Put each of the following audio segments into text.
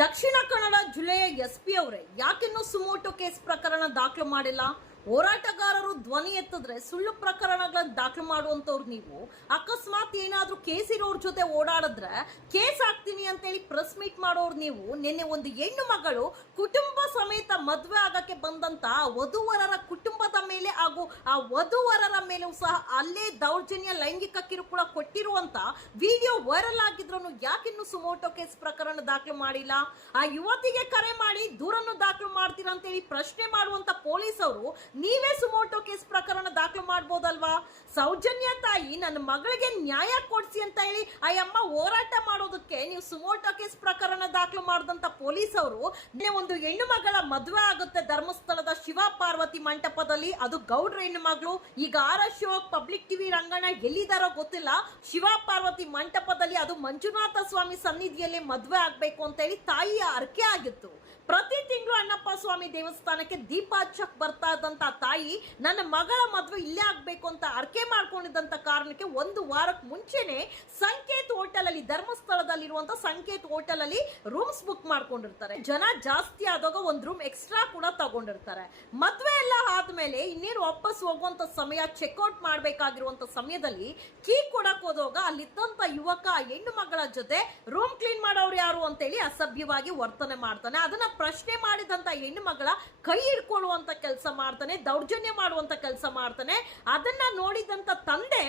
ದಕ್ಷಿಣ ಕನ್ನಡ ಜಿಲ್ಲೆಯ ಎಸ್ಪಿ ಅವರೇ ಯಾಕಿನ್ನೂ suo motu case ಪ್ರಕರಣ ದಾಖಲು ಮಾಡಿಲ್ಲ? ಹೋರಾಟಗಾರರು ಧ್ವನಿ ಎತ್ತಿದ್ರೆ ಸುಳ್ಳು ಪ್ರಕರಣಗಳನ್ನು ದಾಖಲು ಮಾಡುವಂತವ್ರು ನೀವು. ಅಕಸ್ಮಾತ್ ಏನಾದ್ರೂ ಕೇಸ್ ಇರೋರ್ ಜೊತೆ ಓಡಾಡಿದ್ರೆ ಕೇಸ್ ಹಾಕ್ತೀನಿ ಅಂತೇಳಿ ಪ್ರೆಸ್ ಮೀಟ್ ಮಾಡೋರು ನೀವು. ನಿನ್ನೆ ಒಂದು ಹೆಣ್ಣು ಮಗಳು ಕುಟುಂಬ ಸಮೇತ ಮದುವೆ ಆಗಕ್ಕೆ ಬಂದಂತ ವಧುವರರ ಕುಟುಂಬದ ಮೇಲೆ ಹಾಗೂ ಆ ವಧುವರರ ಮೇಲೂ ಸಹ ಅಲ್ಲೇ ದೌರ್ಜನ್ಯ ಲೈಂಗಿಕ ಕಿರುಕುಳ ಕೊಟ್ಟಿರುವಂತ ವಿಡಿಯೋ ವೈರಲ್ ಆಗಿದ್ರು ಯಾಕಿನ್ನು ಸುಮೋಟೋ ಕೇಸ್ ಪ್ರಕರಣ ದಾಖಲು ಮಾಡಿಲ್ಲ? ಆ ಯುವತಿಗೆ ಕರೆ ಮಾಡಿ ದೂರನ್ನು ದಾಖಲು ಮಾಡ್ತೀರಾ ಅಂತೇಳಿ ಪ್ರಶ್ನೆ ಮಾಡುವಂತ ಪೊಲೀಸ್ ಅವರು ನೀವೇ ಸುಮೋಟೋ ಕೇಸ್ ಪ್ರಕರಣ ದಾಖಲು ಮಾಡಬಹುದಲ್ವಾ? ಸೌಜನ್ಯ ತಾಯಿ ನನ್ನ ಮಗಳಿಗೆ ನ್ಯಾಯ ಕೊಡಿಸಿ ಅಂತ ಹೇಳಿ ಆ ಅಮ್ಮ ಹೋರಾಟ ಮಾಡೋದಕ್ಕೆ ನೀವು ಸುಮೋಟೋ ಕೇಸ್ ಪ್ರಕರಣ ದಾಖಲು ಮಾಡಿದಂತ ಪೊಲೀಸ್ ಅವರು ಒಂದು ಹೆಣ್ಣು ಮಗಳ ಮದುವೆ ಆಗುತ್ತೆ ಧರ್ಮಸ್ಥಳದ ಶಿವ ಪಾರ್ವತಿ ಮಂಟಪದಲ್ಲಿ. ಅದು ಗೌಡ್ರ ಹೆಣ್ಣು ಮಗಳು. ಈಗ RSO ಪಬ್ಲಿಕ್ ಟಿವಿ ರಂಗಣ್ಣ ಎಲ್ಲಿದಾರೋ ಗೊತ್ತಿಲ್ಲ. ಶಿವ ಪಾರ್ವತಿ ಮಂಟಪದಲ್ಲಿ ಅದು ಮಂಜುನಾಥ ಸ್ವಾಮಿ ಸನ್ನಿಧಿಯಲ್ಲಿ ಮದುವೆ ಆಗ್ಬೇಕು ಅಂತ ಹೇಳಿ ತಾಯಿಯ ಅರ್ಕೆ ಆಗಿತ್ತು. ಪ್ರತಿ ತಿಂಗಳು ಅಣ್ಣಪ್ಪ ಸ್ವಾಮಿ ದೇವಸ್ಥಾನಕ್ಕೆ ದೀಪ ಹಚ್ಚಕ್ ಬರ್ತಾ ಇದ್ದಂತ ತಾಯಿ ನನ್ನ ಮಗಳ ಮದುವೆ ಇಲ್ಲೇ ಆಗ್ಬೇಕು ಅಂತ ಅರ್ಕೆ ಮಾಡ್ಕೊಂಡಿದ್ದಂತ ಕಾರಣಕ್ಕೆ ಒಂದು ವಾರಕ್ಕೆ ಮುಂಚೆನೆ ಸಂಕೇತ್ ಹೋಟೆಲ್ ಅಲ್ಲಿ ಧರ್ಮಸ್ಥಳದಲ್ಲಿರುವಂತ ಸಂಕೇತ್ ಹೋಟೆಲ್ ಅಲ್ಲಿ ರೂಮ್ಸ್ ಬುಕ್ ಮಾಡ್ಕೊಂಡಿರ್ತಾರೆ. ಜನ ಜಾಸ್ತಿ ಆದಾಗ ಒಂದ್ ರೂಮ್ ಎಕ್ಸ್ಟ್ರಾ ಕೂಡ ತಗೊಂಡಿರ್ತಾರೆ. ಮದುವೆ ಎಲ್ಲ ಆದ್ಮೇಲೆ ಇನ್ನೇನು ವಾಪಸ್ ಹೋಗುವಂತ ಸಮಯ, ಚೆಕ್ಔಟ್ ಮಾಡ್ಬೇಕಾಗಿರುವಂತ ಸಮಯದಲ್ಲಿ ಕೀ ಕೊಡಕ್ ಹೋದಾಗ ಅಲ್ಲಿದ್ದಂತ ಯುವಕ ಹೆಣ್ಣು ಮಗಳ ಜೊತೆ ರೂಮ್ ಕ್ಲೀನ್ ಮಾಡೋರು ಯಾರು ಅಂತೇಳಿ ಅಸಭ್ಯವಾಗಿ ವರ್ತನೆ ಮಾಡ್ತಾನೆ. ಅದನ್ನ ಪ್ರಶ್ನೆ ಮಾಡಿದಂತ ಹೆಣ್ಣು ಮಗಳ ಕೈ ಹಿಡ್ಕೊಳ್ಳುವಂತ ಕೆಲಸ ಮಾಡ್ತಾನೆ, ದೌರ್ಜನ್ಯ ಮಾಡುವಂತ ಕೆಲಸ ಮಾಡ್ತಾನೆ. ಅದನ್ನ ನೋಡಿದಂತ ತಂದೆ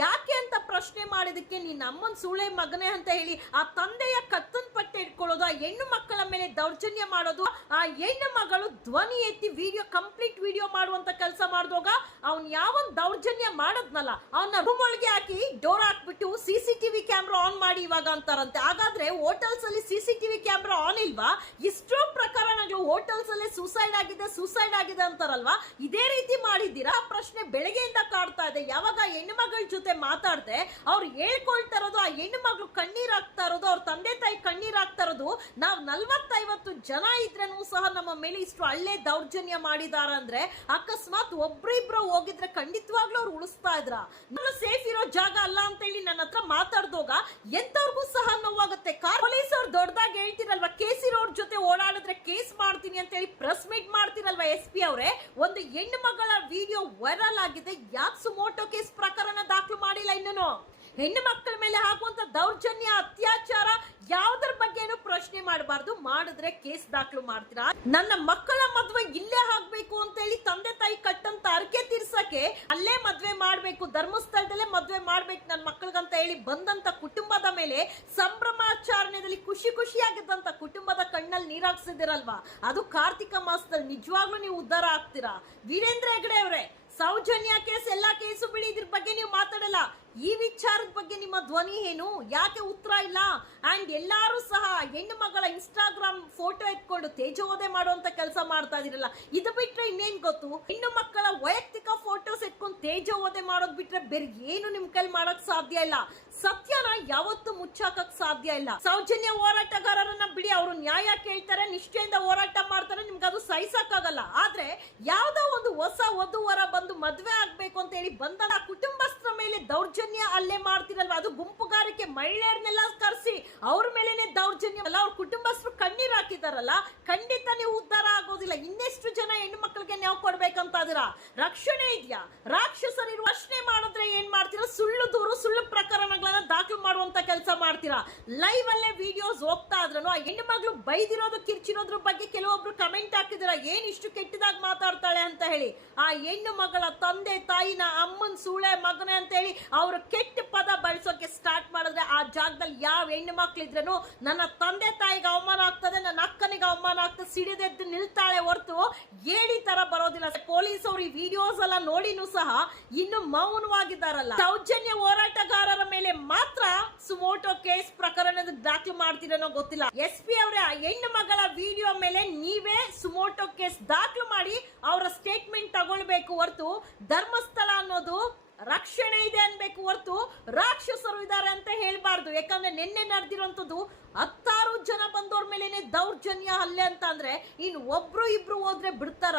ಯಾಕೆ ಅಂತ ಪ್ರಶ್ನೆ ಮಾಡಿದಕ್ಕೆ ನೀನ್ ಅಮ್ಮನ್ ಸೂಳೆ ಮಗನೇ ಅಂತ ಹೇಳಿ ಆ ತಂದೆಯ ಕತ್ತನ್ ಪಟ್ಟೆ ಇಟ್ಕೊಳ್ಳೋದು, ಆ ಹೆಣ್ಣು ಮಕ್ಕಳ ಮೇಲೆ ದೌರ್ಜನ್ಯ ಮಾಡೋದು, ಆ ಹೆಣ್ಣು ಮಗಳು ಧ್ವನಿ ಎತ್ತಿ ಕಂಪ್ಲೀಟ್ ವಿಡಿಯೋ ಮಾಡುವಂತ ಕೆಲಸ ಮಾಡಿದಾಗ ಅವ್ನ್ ಯಾವನ್ ದೌರ್ಜನ್ಯ ಮಾಡದ್ನಲ್ಲ ಅವನ್ನ ರೂಮ್ ಒಳಗೆ ಹಾಕಿ ಡೋರ್ ಹಾಕ್ಬಿಟ್ಟು CCTV ಕ್ಯಾಮ್ರಾ ಆನ್ ಮಾಡಿ ಇವಾಗ ಅಂತಾರಂತೆ. ಹಾಗಾದ್ರೆ ಹೋಟೆಲ್ಸ್ ಅಲ್ಲಿ CCTV ಕ್ಯಾಮ್ರಾ ಆನ್ ಇಲ್ವಾ? ಇಷ್ಟೋ ಪ್ರಕರಣಗಳು ಹೋಟೆಲ್ಸ್ ಅಲ್ಲೇ ಸೂಸೈಡ್ ಆಗಿದೆ ಅಂತಾರಲ್ವಾ, ಇದೇ ರೀತಿ ಮಾಡಿದ್ದೀರಾ? ಪ್ರಶ್ನೆ ಬೆಳಗ್ಗೆಯಿಂದ ಕಾಡ್ತಾ ಇದೆ. ಯಾವಾಗ ಹೆಣ್ಣು ಮಗಳ ಜೊತೆ ಮಾತಾಡದೆ ಅವ್ರು ಹೇಳ್ಕೊಳ್ತಾ ಇರೋದು, ಆ ಹೆಣ್ಣು ಮಗಳು ಕಣ್ಣೀರ್ ಆಗ್ತಾ ಇರೋದು, ಅವ್ರ ತಂದೆ ತಾಯಿ ಕಣ್ಣೀರ್ ಆಗ್ತಾ ಇರೋದು, ನಾವ್ 40-50 ಜನ ಇದ್ರೂ ಸಹ ನಮ್ಮ ಮೇಲೆ ಇಷ್ಟು ಹಳ್ಳೆ ದೌರ್ಜನ್ಯ ಮಾಡಿದಾರ ಅಂದ್ರೆ ಅಕಸ್ಮಾತ್ ಒಬ್ರಿಬ್ರು ಹೋಗಿದ್ರೆ ಖಂಡಿತವಾಗ್ಲೂ ಅವ್ರು ಉಳಿಸ್ತಾ ಇದ್ರ. ನಾನು ಸೇಫ್ ಇರೋ ಜಾಗ ಅಲ್ಲ ಅಂತ ಹೇಳಿ ನನ್ನ ಹತ್ರ ಮಾತಾಡ್ದಾಗ ಎಂತವ್ರಿಗೂ ಸಹ ನೋವಾಗುತ್ತೆ. ಪೊಲೀಸ್ ಅವ್ರು ದೊಡ್ಡದಾಗಿ ಹೇಳ್ತಿರಲ್ವಾ, ಕೇಸ್ ಇರೋರ್ ಜೊತೆ ಓಡಾಡಿದ್ರೆ ಕೇಸ್ ಮಾಡ್ತೀನಿ ಅಂತ ಹೇಳಿ ಪ್ರೆಸ್ ಮೀಟ್ ಮಾಡ್ತಿರಲ್ವಾ SP ಅವರೇ. ಒಂದು ಹೆಣ್ಣು ಮಗಳ ವಿಡಿಯೋ ವೈರಲ್ ಆಗಿದೆ, ಯಾಕೆ ಸುಮೋಟೋ ಕೇಸ್ ಪ್ರಕರಣ ದಾಖಲು ಮಾಡಿಲ್ಲ? ಇನ್ನೂ ಹೆಣ್ಣು ಮಕ್ಕಳ ಮೇಲೆ ಆಗುವಂತ ದೌರ್ಜನ್ಯ, ಅತ್ಯಾಚಾರ ಯಾವ್ದ್ರ ಬಗ್ಗೆನೂ ಪ್ರಶ್ನೆ ಮಾಡಬಾರ್ದು. ಮಾಡಿದ್ರೆ ಕೇಸ್ ದಾಖಲು ಮಾಡ್ತೀರಾ? ನನ್ನ ಮಕ್ಕಳ ಮದ್ವೆ ಇಲ್ಲೇ ಆಗ್ಬೇಕು ಅಂತ ಹೇಳಿ ತಂದೆ ತಾಯಿ ಕಟ್ಟಂತ ಅರ್ಕೆ ತೀರ್ಸಕ್ಕೆ ಅಲ್ಲೇ ಮದ್ವೆ ಮಾಡ್ಬೇಕು, ಧರ್ಮಸ್ಥಳದಲ್ಲೇ ಮದ್ವೆ ಮಾಡ್ಬೇಕು ನನ್ನ ಮಕ್ಕಳಿಗಂತ ಹೇಳಿ ಬಂದಂತ ಕುಟುಂಬದ ಮೇಲೆ ಸಂಭ್ರಮಾಚರಣೆಯಲ್ಲಿ ಖುಷಿಯಾಗಿದ್ದಂತ ಕುಟುಂಬದ ಕಣ್ಣಲ್ಲಿ ನೀರಾಕ್ಸಿದಿರಲ್ವಾ, ಅದು ಕಾರ್ತಿಕ ಮಾಸದಲ್ಲಿ ನಿಜವಾಗ್ಲೂ ನೀವು ಉದ್ಧಾರ ಆಗ್ತೀರಾ? ವೀರೇಂದ್ರ ಹೆಗಡೆ ಅವರೇ, ಸೌಜನ್ಯ ಕೇಸ್ ಎಲ್ಲಾ ಕೇಸು ಬಿಡಿ, ಇದ್ರ ಬಗ್ಗೆ ನೀವು ಮಾತಾಡಲ್ಲ. ಈ ವಿಚಾರದ ಬಗ್ಗೆ ನಿಮ್ಮ ಧ್ವನಿ ಏನು? ಯಾಕೆ ಉತ್ತರ ಇಲ್ಲ? ಅಂಡ್ ಎಲ್ಲಾರು ಸಹ ಹೆಣ್ಣು ಮಗಳ ಇನ್ಸ್ಟಾಗ್ರಾಮ್ ಫೋಟೋ ಎತ್ಕೊಂಡು ತೇಜೋವಧೆ ಮಾಡುವಂತ ಕೆಲಸ ಮಾಡ್ತಾ ಇದೀರಲ್ಲ, ಇದು ಬಿಟ್ರೆ ಇನ್ನೇನ್ ಗೊತ್ತು? ಹೆಣ್ಣು ಮಕ್ಕಳ ವೈಯಕ್ತಿಕ ಫೋಟೋಸ್ ಎತ್ಕೊಂಡು ತೇಜೋವಧೆ ಮಾಡೋದ್ ಬಿಟ್ರೆ ಬೇರೆ ಏನು ನಿಮ್ ಕೈಲಿ ಮಾಡಕ್ ಸಾಧ್ಯ ಇಲ್ಲ. ಸತ್ಯನ ಯಾವತ್ತೂ ಮುಚ್ಚಾಕಕ್ ಸಾಧ್ಯ ಇಲ್ಲ. ಸೌಜನ್ಯ ಹೋರಾಟಗಾರರನ್ನ ಬಿಡಿ, ಅವರು ನ್ಯಾಯ ಕೇಳ್ತಾರೆ, ನಿಷ್ಠೆಯಿಂದ ಹೋರಾಟ ಮಾಡ್ತಾರೆ, ನಿಮ್ಗೆ ಅದು ಸಹಿಸಕ್ಕಾಗಲ್ಲ. ಆದ್ರೆ ಯಾವ್ದೋ ಒಂದು ಹೊಸ ವಧುವರ ಬಂದು ಮದ್ವೆ ಆಗ್ಬೇಕು ಅಂತ ಹೇಳಿ ಬಂದ ಕುಟುಂಬಸ್ಥರ ಮೇಲೆ ದೌರ್ಜನ್ಯ ಅಲ್ಲೇ ಮಾಡ್ತಿರಲ್ವಾ, ಅದು ಗುಂಪುಗಾರಿಕೆ, ಮಹಿಳೆಯರನ್ನೆಲ್ಲ ಕರೆಸಿ ಅವ್ರ ಮೇಲೆನೆ ದೌರ್ಜನ್ಯ ಅಲ್ಲ, ಅವ್ರ ಕುಟುಂಬಸ್ಥರು ಕಣ್ಣೀರ್ ಹಾಕಿದಾರಲ್ಲ, ಖಂಡಿತ ನೀವು ಉದ್ಧಾರ ಆಗೋದಿಲ್ಲ. ಇನ್ನೆಷ್ಟು ಜನ ಹೆಣ್ಣು ಮಕ್ಕಳಿಗೆ ನಾವು ಕೊಡ್ಬೇಕಂತ ಅದೀರಾ? ರಕ್ಷಣೆ ಇದೆಯಾ? ರಾಕ್ಷಸರಿರುವ ಪ್ರಶ್ನೆ ಮಾಡಿದ್ರೆ ಏನ್ ಮಾಡ್ತೀರಾ? ಸುಳ್ಳು ದೂರು, ಸುಳ್ಳು ಪ್ರಕರಣಗಳನ್ನ ದಾಖಲು ಮಾಡುವಂತ ಕೆಲಸ ಮಾಡ್ತೀರಾ. ಲೈವ್ ಅಲ್ಲೇ ವಿಡಿಯೋಸ್ ಹೋಗ್ತಾ ಇದ್ರೂ ಆ ಹೆಣ್ಣು ಮಗಳು ಬೈದಿರೋದು, ಕಿರ್ಚಿರೋದ್ರ ಬಗ್ಗೆ ಕೆಲವೊಬ್ರು ಕಮೆಂಟ್ ಹಾಕಿದಿರ, ಏನ್ ಇಷ್ಟು ಕೆಟ್ಟದಾಗಿ ಮಾತಾಡ್ತಾಳೆ ಅಂತ ಹೇಳಿ. ಆ ಹೆಣ್ಣು ಮಗಳ ತಂದೆ ತಾಯಿನ ಅಮ್ಮನ್ ಸೂಳೆ ಮಗನೇ ಅಂತ ಹೇಳಿ ಅವರು ಕೆಟ್ಟ ಪದ ಬಳಸೋಕೆ ಸ್ಟಾರ್ಟ್ ಮಾಡಿದ್ರೆ ಆ ಜಾಗದಲ್ಲಿ ಯಾವ ಹೆಣ್ಣು ಮಕ್ಳಿದ್ರೂ ನನ್ನ ತಂದೆ ತಾಯಿಗೆ ಅವಮಾನ ಆಗ್ತದೆ, ನನ್ನ ಅಕ್ಕನಿಗೆ ಅವಮಾನ ಆಗ್ತದೆ, ಸಿಡಿದೆದ್ದು ನಿಲ್ತಾಳೆ ಹೊರತು ಏಡಿ ತರ ಬರೋದಿಲ್ಲ. ಪೊಲೀಸ್ ಅವರು ಈ ವಿಡಿಯೋಸ್ ಎಲ್ಲ ನೋಡಿನೂ ಸಹ ಇನ್ನು ಮೌನವಾಗಿದ್ದಾರಲ್ಲ. ಸೌಜನ್ಯ ಹೋರಾಟಗಾರರ ಮೇಲೆ ಮಾತ್ರ ಸುಮೋಟೋ ಕೇಸ್ ಪ್ರಕರಣದ ದಾಖಲು ಮಾಡ್ತೀರನೋ ಗೊತ್ತಿಲ್ಲ. SP ಅವರೇ, ಆ ಹೆಣ್ಣು ಮಗಳ ವಿಡಿಯೋ ಮೇಲೆ ನೀವೇ ಸುಮೋಟೋ ಕೇಸ್ ದಾಖಲು ಮಾಡಿ ಅವರ ಸ್ಟೇಟ್ಮೆಂಟ್ ತಗೊಳ್ಬೇಕು ಹೊರತು ಧರ್ಮಸ್ಥಳ ಅನ್ನೋದು ರಕ್ಷಣೆ ಇದೆ ಅನ್ಬೇಕು ಹೊರತು ರಾಕ್ಷಸರು ಇದ್ದಾರೆ ಅಂತ ಹೇಳ್ಬಾರ್ದು. ಯಾಕಂದ್ರೆ ನಿನ್ನೆ ನಡೆದಿರುವಂತದ್ದು 10 ಜನ ಬಂದವ್ರ ಮೇಲೆನೆ ದೌರ್ಜನ್ಯ ಹಲ್ಲೆ ಅಂತ ಅಂದ್ರೆ ಇನ್ನು ಒಬ್ರು ಇಬ್ರು ಹೋದ್ರೆ ಬಿಡ್ತಾರ?